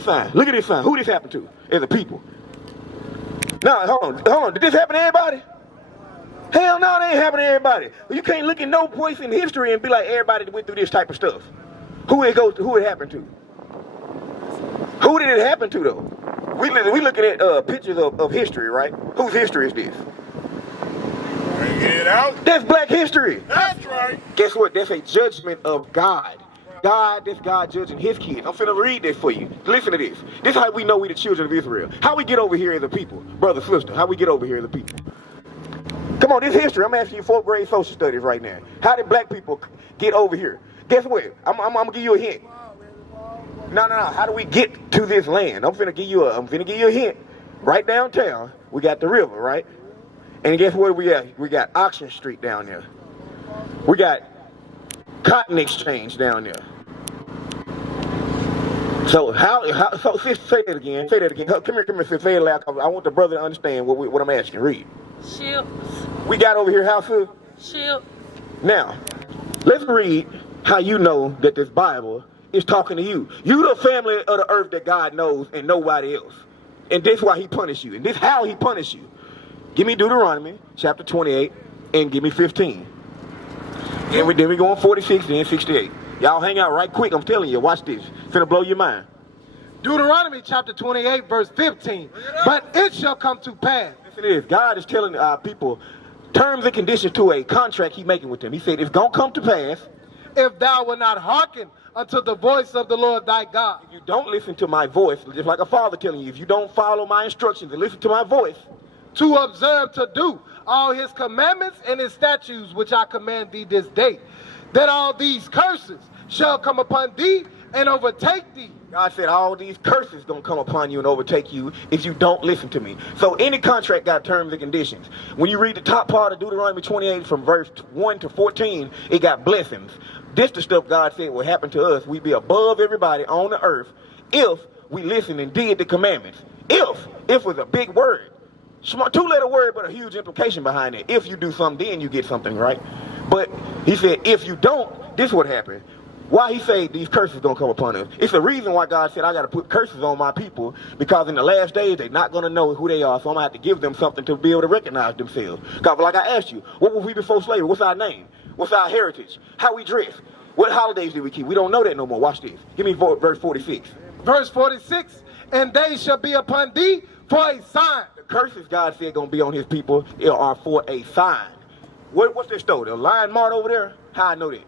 this sign. Look at this sign. Who this happened to? As a people. No, hold on. Did this happen to everybody? Hell no, they ain't happening to everybody. You can't look at no place in history and be like everybody went through this type of stuff. Who it happened to? Who did it happen to though? We looking at pictures of history, right? Whose history is this? Bring it out. That's black history. That's right. Guess what? That's a judgment of God. That's God judging his kids. I'm finna read this for you. Listen to this. This is how we know we the children of Israel. How we get over here as a people. Brother, sister, how we get over here as a people. Come on, this history. I'm asking you 4th grade social studies right now. How did black people get over here? Guess what? I'm gonna give you a hint. No. How do we get to this land? I'm finna give you a hint. Right downtown, we got the river, right? And guess what we got? We got Oxford Street down there. We got Cotton Exchange down there. So so say that again. Say that again. Come here, sis. Say it loud. I want the brother to understand what I'm asking. Read. Ships. We got over here houses. Ships. Now, let's read how you know that this Bible is talking to you. You the family of the earth that God knows and nobody else. And this is why he punished you. And this is how he punished you. Give me Deuteronomy chapter 28 and give me 15. Then we go on 46 and 68. Y'all hang out right quick. I'm telling you. Watch this. It's gonna blow your mind. Deuteronomy chapter 28 verse 15. But it shall come to pass. Yes, it is. God is telling people terms and conditions to a contract he's making with them. He said it's gonna come to pass. If thou wilt not hearken unto the voice of the Lord thy God. If you don't listen to my voice, just like a father telling you, if you don't follow my instructions and listen to my voice, to observe to do all his commandments and his statutes which I command thee this day, that all these curses shall come upon thee and overtake thee. God said all these curses gonna come upon you and overtake you if you don't listen to me. So any contract got terms and conditions. When you read the top part of Deuteronomy 28 from verse 1 to 14, it got blessings. This the stuff God said will happen to us. We be above everybody on the earth if we listened and did the commandments. If was a big word. Smart, 2-letter word, but a huge implication behind it. If you do something, then you get something, right? But he said, if you don't, this would happen. Why he say these curses gonna come upon us? It's the reason why God said I gotta put curses on my people, because in the last days they're not gonna know who they are, so I'm gonna have to give them something to be able to recognize themselves. Because like I asked you, what were we before slavery? What's our name? What's our heritage? How we dress? What holidays did we keep? We don't know that no more. Watch this. Give me verse 46. Verse 46, and they shall be upon thee for a sign. The curses God said gonna be on his people are for a sign. What's this though? The lion mart over there? How I know that?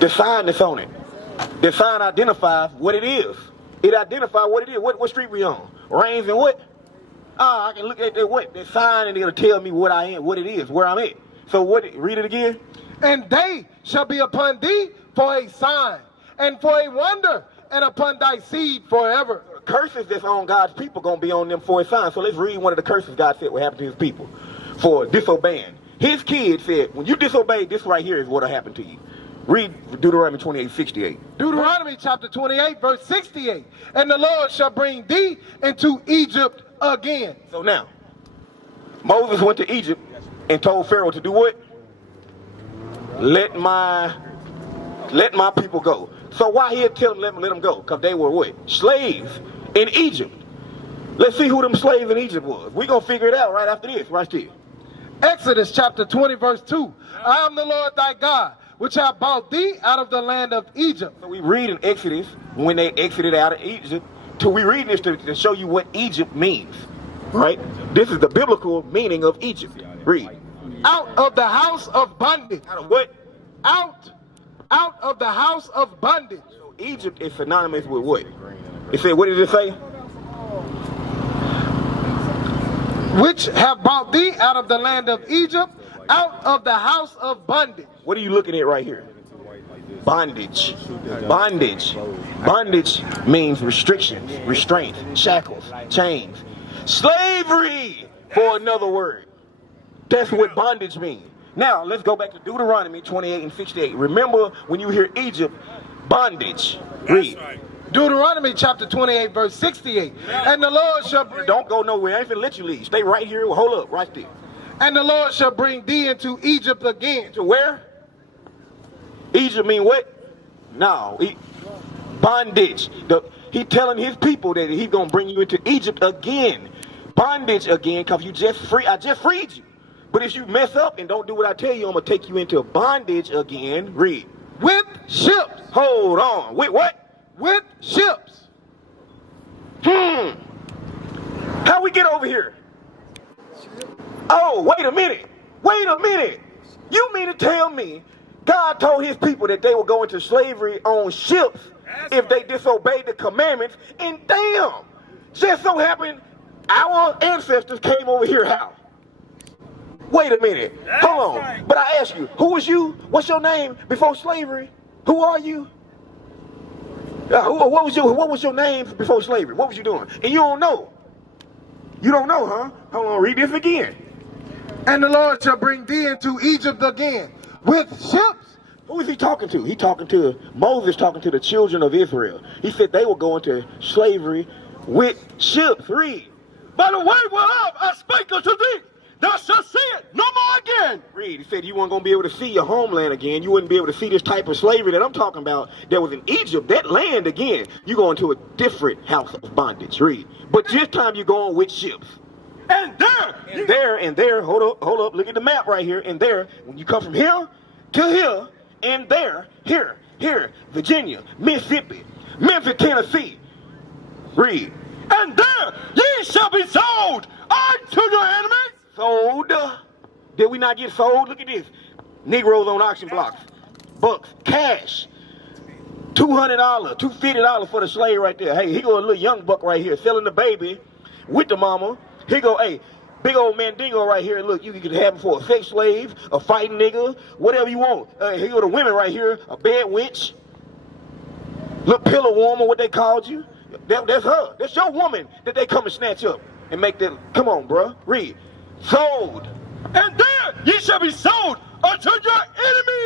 The sign that's on it. The sign identifies what it is. It identifies what it is. What street we on? Rains and what? I can look at that sign and it'll tell me what I am, what it is, where I'm at. So read it again. And they shall be upon thee for a sign, and for a wonder, and upon thy seed forever. So the curses that's on God's people gonna be on them for a sign. So let's read one of the curses God said will happen to his people for disobeying. His kids said, when you disobey, this right here is what'll happen to you. Read Deuteronomy 28:68. Deuteronomy chapter 28 verse 68. And the Lord shall bring thee into Egypt again. So now, Moses went to Egypt and told Pharaoh to do what? Let my people go. So why he had tell them let them go? Because they were what? Slaves in Egypt. Let's see who them slaves in Egypt was. We're going to figure it out right after this. Right here. Exodus chapter 20 verse 2. I am the Lord thy God, which have brought thee out of the land of Egypt. So we read in Exodus when they exited out of Egypt. We read this to show you what Egypt means. Right? This is the biblical meaning of Egypt. Read. Out of the house of bondage. Out of what? Out of the house of bondage. So Egypt is synonymous with what? It said, what did it say? Which have brought thee out of the land of Egypt, out of the house of bondage. What are you looking at right here? Bondage. Bondage. Bondage means restrictions, restraint, shackles, chains. Slavery, for another word. That's what bondage means. Now, let's go back to Deuteronomy 28 and 68. Remember, when you hear Egypt, bondage. Read. Deuteronomy chapter 28 verse 68. And the Lord shall bring... Don't go nowhere. I ain't finna let you leave. Stay right here. Hold up, right there. And the Lord shall bring thee into Egypt again. To where? Egypt mean what? No. Bondage. He telling his people that he's gonna bring you into Egypt again. Bondage again, because I just freed you. But if you mess up and don't do what I tell you, I'm gonna take you into bondage again. Read. With ships. Hold on. With what? With ships. How we get over here? Oh, wait a minute. Wait a minute. You mean to tell me God told his people that they would go into slavery on ships if they disobeyed the commandments, and damn, just so happened our ancestors came over here how? Wait a minute. Hold on. Right. But I ask you, who was you? What's your name before slavery? Who are you? What was your name before slavery? What was you doing? And you don't know. You don't know, huh? Hold on, read this again. And the Lord shall bring thee into Egypt again with ships. Who is he talking to? He talking to Moses, talking to the children of Israel. He said they were going to slavery with ships. Read. By the way whereof I spake unto thee, thou shalt see it no more again. Read. He said you weren't going to be able to see your homeland again. You wouldn't be able to see this type of slavery that I'm talking about that was in Egypt, that land again. You go into a different house of bondage. Read. But this time you're going with ships. And there, hold up, look at the map right here. And there, when you come from here to here, and there, here, Virginia, Mississippi, Memphis, Tennessee. Read. And there ye shall be sold unto your enemies. Sold? Did we not get sold? Look at this. Negroes on auction blocks. Bucks, cash. $200, $250 for the slave right there. Hey, he go a little young buck right here selling the baby with the mama. He go, hey, big old Mandingo right here. Look, you can have him for a sex slave, a fighting nigga, whatever you want. Here go the women right here, a bed wench, little pillow warmer, what they called you. That's her. That's your woman that they come and snatch up and make that. Come on, bruh. Read. Sold. And there ye shall be sold unto your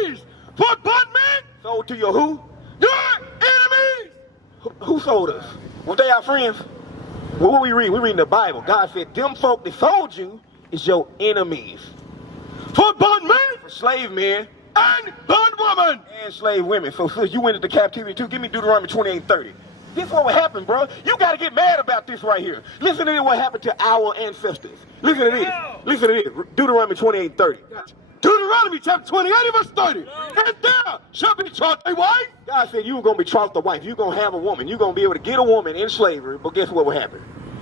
enemies for bondmen. Sold to your who? Your enemies. Who sold us? Were they our friends? Well, what we read? We read in the Bible. God said, them folk that sold you is your enemies. For bondmen. For slave men. And bondwomen. And slave women. So sis, you went into captivity too. Give me Deuteronomy 28:30. This is what would happen, bro. You got to get mad about this right here. Listen to what happened to our ancestors. Listen to this. Listen to this. Deuteronomy 28:30. Deuteronomy chapter 28 verse 30. And there shall be betrothed a wife. God said you were going to betroth the wife. You're going to have a woman. You're going to be able to get a woman in slavery. But guess what will happen?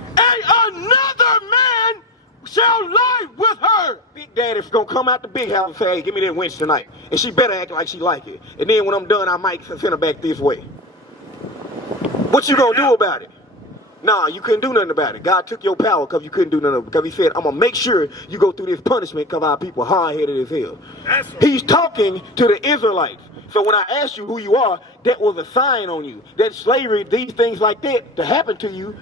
And another man shall lie with her. Big Daddy's going to come out the big house and say, hey, give me that wench tonight. And she better act like she like it. And then when I'm done, I might send her back this way. What you going to do about it? Nah, you couldn't do nothing about it. God took your power because you couldn't do nothing. Because he said, I'm going to make sure you go through this punishment because our people hard-headed as hell. Right. He's talking to the Israelites. So when I asked you who you are, that was a sign on you. That slavery, these things like that to happen to you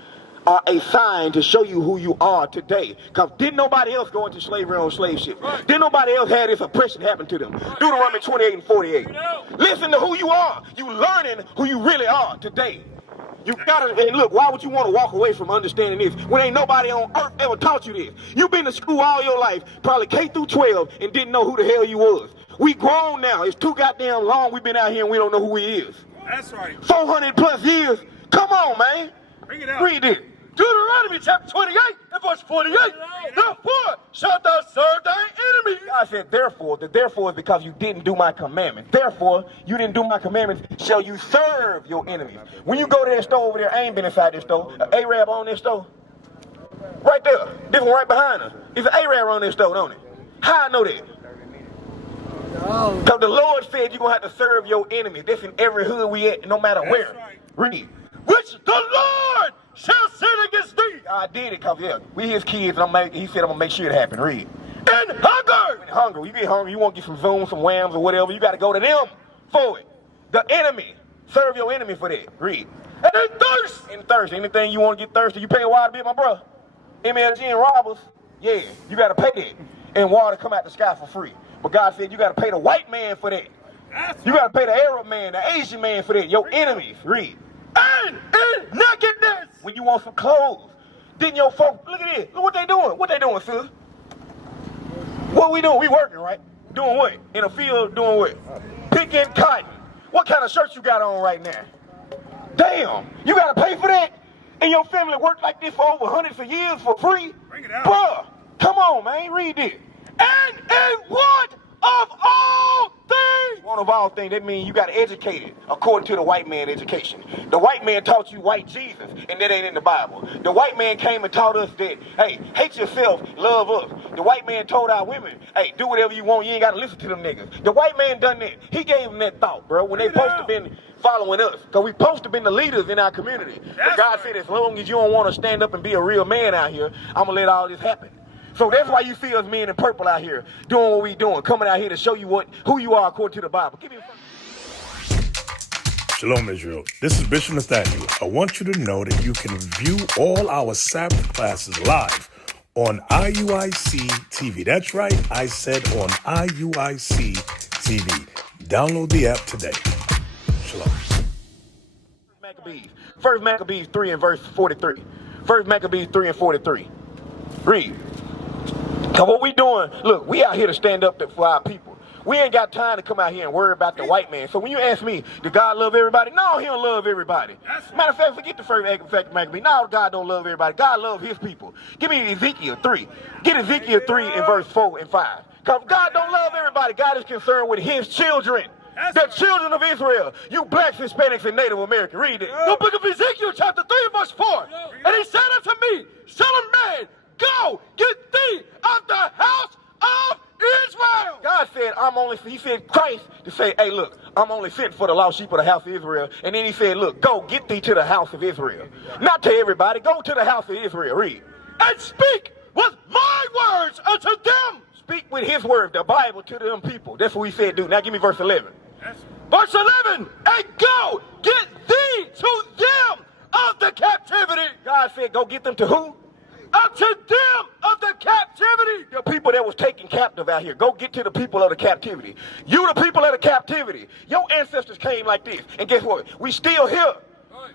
are a sign to show you who you are today. Because didn't nobody else go into slavery on slave ships. Right. Didn't nobody else have this oppression happen to them. Right. Deuteronomy 28:48. Listen to who you are. You learning who you really are today. You gotta, and look, why would you want to walk away from understanding this when ain't nobody on earth ever taught you this? You've been to school all your life, probably K through 12, and didn't know who the hell you was. We grown now. It's too goddamn long we've been out here and we don't know who he is. That's right. 400 plus years. Come on, man. Bring it out. Read it. Deuteronomy chapter 28 and verse 48. Therefore shalt thou serve thy enemy. God said, therefore, the therefore is because you didn't do my commandments. Therefore, you didn't do my commandments, shall you serve your enemies. When you go to that store over there, I ain't been inside this store. An Arab on this store. Right there. This one right behind us. It's an Arab on this store, don't it? How I know that? Because the Lord said you're going to have to serve your enemies. That's in every hood we at, no matter where. Read. Which the Lord shall send against thee. I did it because, yeah, we his kids, and he said I'm going to make sure it happen. Read. And hunger. When hungry. You get hungry, you want to get some Zoom, some Whams, or whatever, you got to go to them for it. The enemy. Serve your enemy for that. Read. And in thirst. In thirst. Anything you want to get thirsty, you pay a water bill, my bro. MLG and robbers, yeah, you got to pay that. And water come out the sky for free. But God said you got to pay the white man for that. You got to pay the Arab man, the Asian man for that. Your enemies. Read. And in nakedness. When you want some clothes. Didn't your folks, look at this. Look what they doing. What they doing, sis? What we doing? We working, right? Doing what? In a field, doing what? Picking cotton. What kind of shirt you got on right now? Damn, you gotta pay for that? And your family worked like this for over hundreds of years for free? Bring it out. Bruh, come on, man, read this. And in what of all things? One of all things, that means you got educated according to the white man education. The white man taught you white Jesus, and that ain't in the Bible. The white man came and taught us that, hey, hate yourself, love us. The white man told our women, hey, do whatever you want, you ain't got to listen to them niggas. The white man done that. He gave them that thought, bro, when they supposed to been following us. Because we supposed to been the leaders in our community. But God said, as long as you don't want to stand up and be a real man out here, I'm going to let all this happen. So that's why you see us men in purple out here doing what we doing, coming out here to show you who you are according to the Bible. Give me a Shalom, Israel. This is Bishop Nathaniel. I want you to know that you can view all our Sabbath classes live on IUIC TV. That's right, I said on IUIC TV. Download the app today. Shalom. First Maccabees 3 and verse 43. First Maccabees 3 and 43. Read. Cause what we doing, look, we out here to stand up for our people. We ain't got time to come out here and worry about the white man. So when you ask me, did God love everybody? No, he don't love everybody. Matter of fact, forget the first Maccabee. No, God don't love everybody. God loves his people. Give me Ezekiel 3. Get Ezekiel 3 in verse 4 and 5. Because God don't love everybody. God is concerned with his children. The children of Israel. You blacks, Hispanics, and Native Americans. Read it. The book of Ezekiel chapter 3 verse 4. And he said unto me, son of man, go, get thee of the house of Israel. God said, he said Christ to say, hey, look, I'm only sent for the lost sheep of the house of Israel. And then he said, look, go, get thee to the house of Israel. Not to everybody, go to the house of Israel. Read. And speak with my words unto them. Speak with his word, the Bible, to them people. That's what he said, do. Now give me verse 11. Verse 11, and go, get thee to them of the captivity. God said, go get them to who? Unto them of the captivity. The people that was taken captive out here. Go get to the people of the captivity. You the people of the captivity. Your ancestors came like this. And guess what? We still here.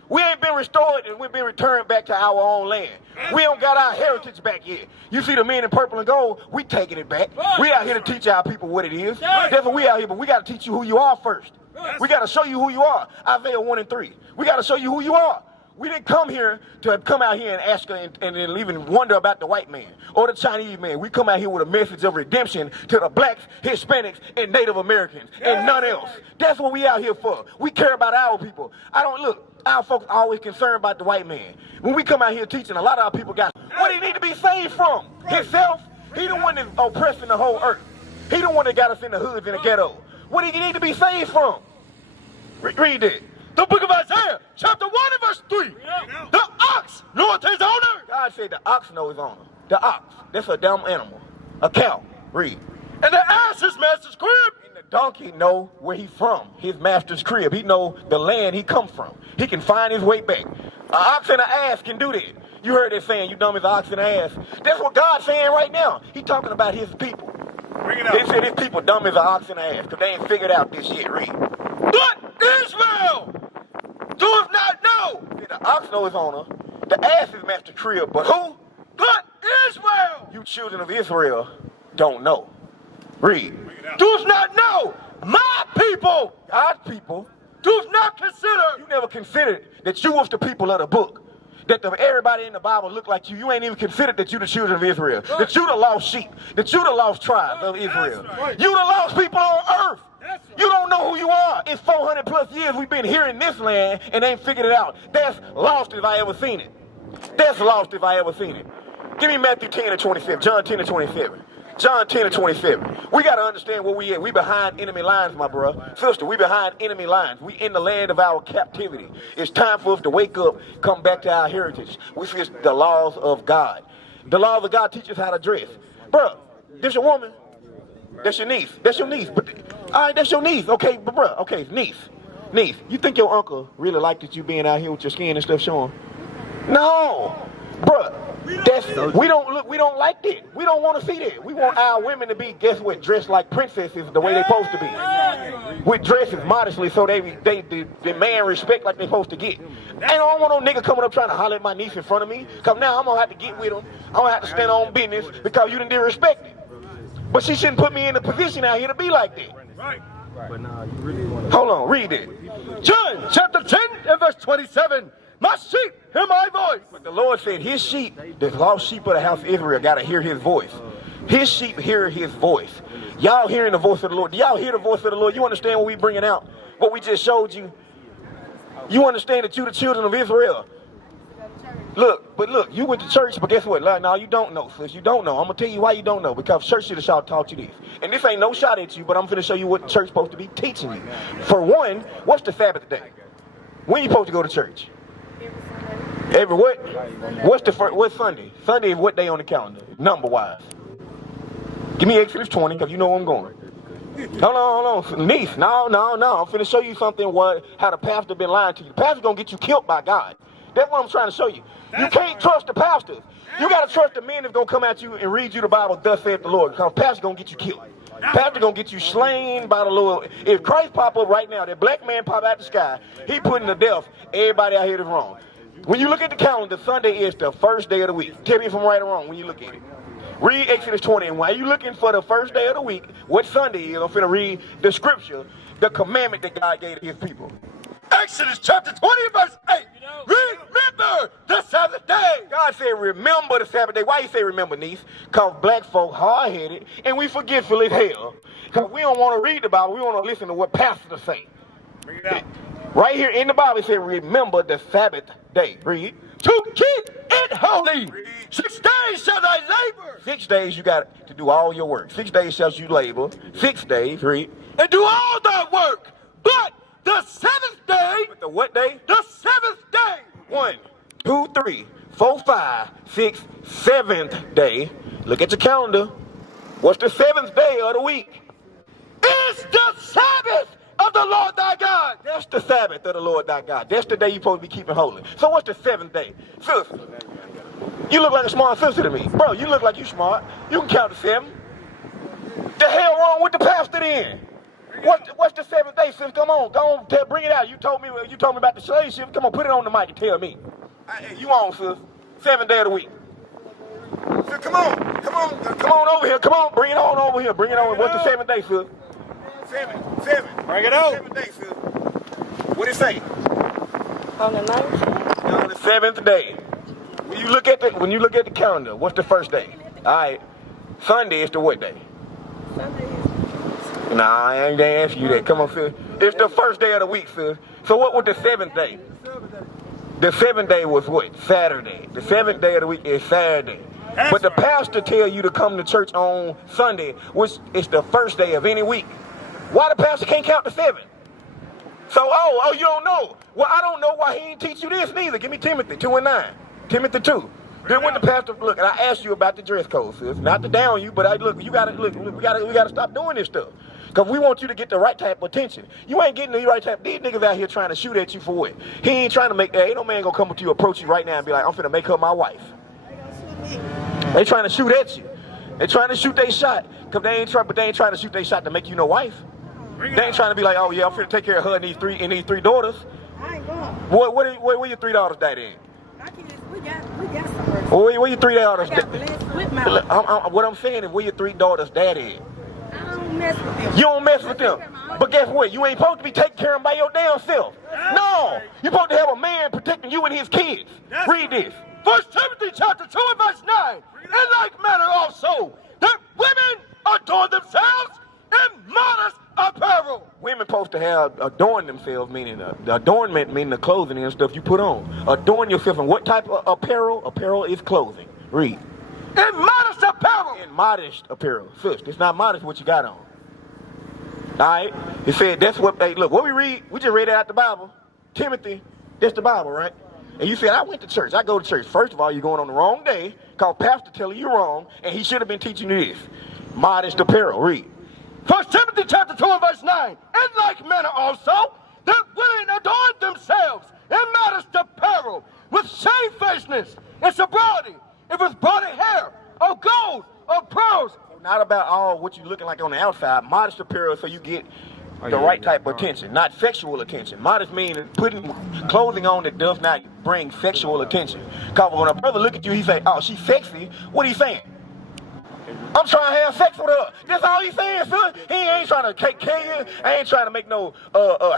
We ain't been restored and we've been returned back to our own land. We don't got our heritage back yet. You see the men in purple and gold, we taking it back. We out here to teach our people what it is. That's what we out here, but we got to teach you who you are first. We got to show you who you are. Isaiah 1 and 3. We got to show you who you are. We didn't come here to come out here and ask and even wonder about the white man or the Chinese man. We come out here with a message of redemption to the blacks, Hispanics, and Native Americans, and none else. That's what we out here for. We care about our people. Our folks are always concerned about the white man. When we come out here teaching, a lot of our people got, what do he need to be saved from? Himself? He the one that's oppressing the whole earth. He the one that got us in the hoods in the ghetto. What do he need to be saved from? Read it. The book of Isaiah, chapter 1 and verse 3. The ox knoweth his owner. God said the ox knows his owner. The ox, that's a dumb animal. A cow. Read. And the ass his master's crib. And the donkey know where he's from, his master's crib. He know the land he come from. He can find his way back. An ox and an ass can do that. You heard that saying, you dumb as an ox and an ass. That's what God's saying right now. He's talking about his people. Bring it out. They said his people dumb as an ox and an ass because they ain't figured out this shit. Read. But Israel doeth not know. The ox knows his owner. The ass is master crib. But who? But Israel. You children of Israel don't know. Read. Doeth not know. My people. God's people. Doeth not consider. You never considered that you was the people of the book. That everybody in the Bible look like you. You ain't even considered that you the children of Israel. That you the lost sheep. That you the lost tribe of Israel. You the lost people on earth. You don't know who you are. It's 400 plus years we've been here in this land and ain't figured it out. That's lost if I ever seen it. That's lost if I ever seen it. Give me Matthew 10 and 27. John 10 and 27. John 10 and 27. We got to understand where we at. We behind enemy lines, my brother. Sister, we behind enemy lines. We in the land of our captivity. It's time for us to wake up, come back to our heritage, which is the laws of God. The laws of God teach us how to dress. Bruh, this your woman? That's your niece. That's your niece. But all right, that's your niece. Okay, but bruh, okay, niece. Niece, you think your uncle really liked it you being out here with your skin and stuff showing? No. Bruh. We don't like that. We don't want to see that. We want our women to be, guess what, dressed like princesses the way they supposed to be. With dresses modestly so they demand respect like they supposed to get. And I don't want no nigga coming up trying to holler at my niece in front of me. Cause now I'm gonna have to get with him. I'm gonna have to stand on business because you didn't disrespect it. But she shouldn't put me in a position out here to be like that. But nah, you really want to. Hold on, read it. John chapter 10 and verse 27. My sheep hear my voice. But the Lord said his sheep, the lost sheep of the house of Israel, got to hear his voice. His sheep hear his voice. Y'all hearing the voice of the Lord. Do y'all hear the voice of the Lord? You understand what we bringing out? What we just showed you? You understand that you the children of Israel. Look, you went to church, but guess what? Like, no, you don't know, sis. You don't know. I'm going to tell you why you don't know. Because church should have taught you this. And this ain't no shot at you, but I'm going to show you what church supposed to be teaching you. For one, what's the Sabbath day? When you supposed to go to church? Every what? What's Sunday? Sunday is what day on the calendar, number-wise? Give me Exodus 20, because you know where I'm going. Hold on. Niece, no. I'm finna show you something how the pastor been lying to you. The pastor's gonna get you killed by God. That's what I'm trying to show you. You can't trust the pastors. You gotta trust the men that's gonna come at you and read you the Bible, thus saith the Lord, because the pastor's gonna get you killed. Pastor gonna get you slain by the Lord. If Christ pop up right now, that black man pop out the sky, he putting to death everybody out here that's wrong. When you look at the calendar, Sunday is the first day of the week. Tell me if I'm right or wrong when you look at it. Read Exodus 20, and while you looking for the first day of the week, what Sunday is, I'm finna read the scripture, the commandment that God gave to his people. Exodus chapter 20 verse 8. Remember the Sabbath day. God said, remember the Sabbath day. Why you say remember, niece? Because black folk hard-headed, and we forgetful as hell. Because we don't want to read the Bible, we want to listen to what pastors say. Bring it out. Right here in the Bible, it says, remember the Sabbath day. Read. To keep it holy. 6 days shall thy labor. 6 days you got to do all your work. 6 days shall you labor. 6 days, read. And do all thy work. But the seventh day. But the what day? The seventh day. 1, 2, 3, 4, 5, 6, 7th day. Look at your calendar. What's the 7th day of the week? Is the Sabbath of the Lord thy God. That's the Sabbath of the Lord thy God. That's the day you're supposed to be keeping holy. So what's the 7th day? Sis, you look like a smart sister to me. Bro, you look like you smart. You can count to 7. The hell wrong with the pastor then? What's the 7th day, sis? Come on, bring it out. You told me about the slave ship. Come on, put it on the mic and tell me. You on, sis? 7th day of the week. Sis, come on over here. Come on, bring it on over here. Bring it on. What's the 7th day, sis? 7. Bring it on. 7th day, sis. What it say? On the 19th? On the 7th day. When you look at the calendar, what's the first day? All right. Sunday is the what day? Sunday is. Nah, I ain't gonna ask you that. Come on, sis. It's the first day of the week, sis. So what was the 7th day? The 7th day was what? Saturday. The 7th day of the week is Saturday. But the pastor tell you to come to church on Sunday, which is the first day of any week. Why the pastor can't count to 7? So, you don't know. Well, I don't know why he didn't teach you this neither. Give me Timothy 2 and 9. Timothy 2. Then when the pastor look, and I asked you about the dress code, sis. Not to down you, but we gotta stop doing this stuff. Because we want you to get the right type of attention. You ain't getting the right type. These niggas out here trying to shoot at you for what? He ain't trying to make, ain't no man gonna come up to you, approach you right now and be like, I'm finna make her my wife. They trying to shoot at you. They trying to shoot their shot. But they ain't trying to shoot their shot to make you no wife. They ain't trying to be like, oh yeah, I'm finna take care of her and these three daughters. I ain't going. Where your 3 daughters died in? My kids, we got some. Where your 3 daughters? I got blessed with my. What I'm saying is, where your 3 daughters' dad is? I don't mess with them. You don't mess with them. But guess what? You ain't supposed to be taking care of them by your damn self. No, you supposed to have a man protecting you and his kids. Read this. 1 Timothy chapter 2 and verse 9. In like manner also, that women adorn themselves in modest apparel. Women supposed to have adorn themselves, meaning the adornment, meaning the clothing and stuff you put on. Adorn yourself in what type of apparel? Apparel is clothing. Read. In modest apparel. In modest apparel. Sis, it's not modest what you got on. Alright? It said that's what they look. What we read, we just read it out the Bible. Timothy, that's the Bible, right? And you said, I went to church. I go to church. First of all, you're going on the wrong day, called pastor telling you wrong, and he should have been teaching you this. Modest apparel. Read. 1 Timothy chapter 2 and verse 9. In like manner also, that women adorn themselves in modest apparel, with shamefacedness and sobriety, and with body hair, or gold, or pearls. Not about all what you looking like on the outside. Modest apparel so you get the right type of attention, not sexual attention. Modest means putting clothing on that does not bring sexual attention. Because when a brother look at you, he say, oh, she's sexy. What are you saying? I'm trying to have sex with her. That's all he's saying, son. He ain't trying to take care of you. I ain't trying to make no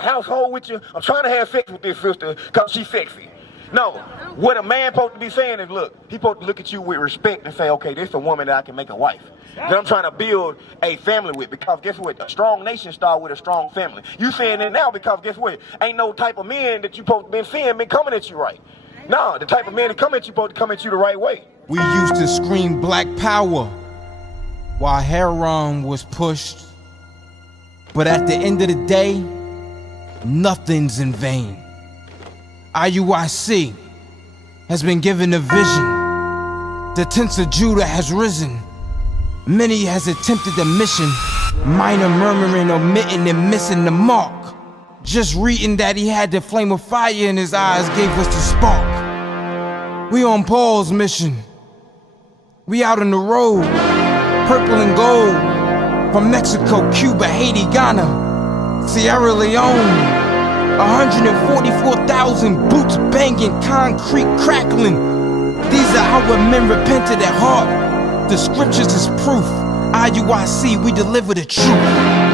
household with you. I'm trying to have sex with this sister because she's sexy. No, what a man supposed to be saying is, look, he supposed to look at you with respect and say, okay, this is a woman that I can make a wife. That I'm trying to build a family with, because guess what? A strong nation starts with a strong family. You saying it now because guess what? Ain't no type of men that you supposed to been seeing been coming at you right. No, the type of men that come at you supposed to come at you the right way. We used to scream black power while heroin was pushed. But at the end of the day, nothing's in vain. IUIC has been given a vision. The tents of Judah has risen. Many has attempted the mission. Minor murmuring, omitting, and missing the mark. Just reading that he had the flame of fire in his eyes gave us the spark. We on Paul's mission. We out on the road, purple and gold. From Mexico, Cuba, Haiti, Ghana, Sierra Leone. 144,000 boots banging, concrete crackling. These are our men repented at heart. The scriptures is proof. IUIC, we deliver the truth.